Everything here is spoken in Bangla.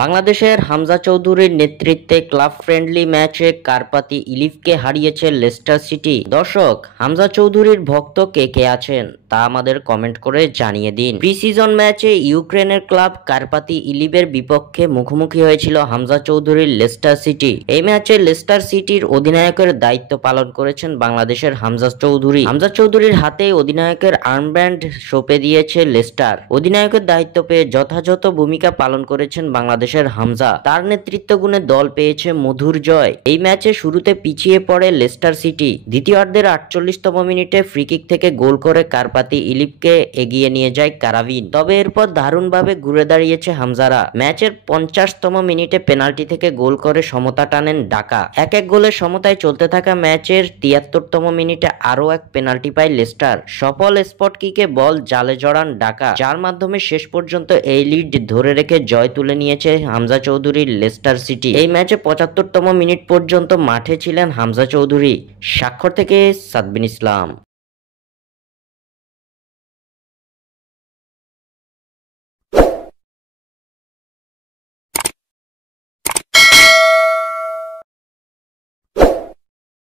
বাংলাদেশের হামজা চৌধুরীর নেতৃত্বে ক্লাব ফ্রেন্ডলি ম্যাচে কারপাতি ইলিভকে হারিয়েছে লেস্টার সিটি। দর্শক, হামজা চৌধুরীর ভক্ত কে কে আছেন তা আমাদের কমেন্ট করে জানিয়ে দিন। প্রি সিজন ম্যাচে ইউক্রেনের ক্লাব কারপাতি ইলিভের বিপক্ষে মুখোমুখি হয়েছিল হামজা চৌধুরীর লেস্টার সিটি। এই ম্যাচে লেস্টার সিটির অধিনায়কের দায়িত্ব পালন করেছেন বাংলাদেশের হামজা চৌধুরী। হামজা চৌধুরীর হাতে অধিনায়কের আর্মব্যান্ড সঁপে দিয়েছে লেস্টার। অধিনায়কের দায়িত্ব পেয়ে যথাযথ ভূমিকা পালন করেছেন বাংলাদেশের হামজা। তার নেতৃত্বগুণে দল পেয়েছে মধুর জয়। এই ম্যাচে শুরুতে পিছিয়ে পড়ে লেস্টার সিটি। দ্বিতীয়ার্ধের ৪৮তম মিনিটে ফ্রিকিক থেকে গোল করে কারপাতি ইলিভকে এগিয়ে নিয়ে যায় কারাভিন। তবে এরপর দারুণভাবে ঘুরে দাঁড়িয়েছে হামজারা। ম্যাচের ৫০তম মিনিটে পেনাল্টি থেকে গোল করে সমতা টানেন ডাকা। ১-১ গোলের সমতায় চলতে থাকা ম্যাচের ৭৩তম মিনিটে আরও এক পেনাল্টি পায় লেস্টার। সফল স্পট কিকে বল জালে জড়ান ডাকা, যার মাধ্যমে শেষ পর্যন্ত এই লিড ধরে রেখে জয় তুলে নিয়েছে হামজা চৌধুরীর লেস্টার সিটি। এই ম্যাচে ৭৫তম মিনিট পর্যন্ত মাঠে ছিলেন হামজা চৌধুরী। স্বাক্ষর থেকে সাদবিন ইসলাম।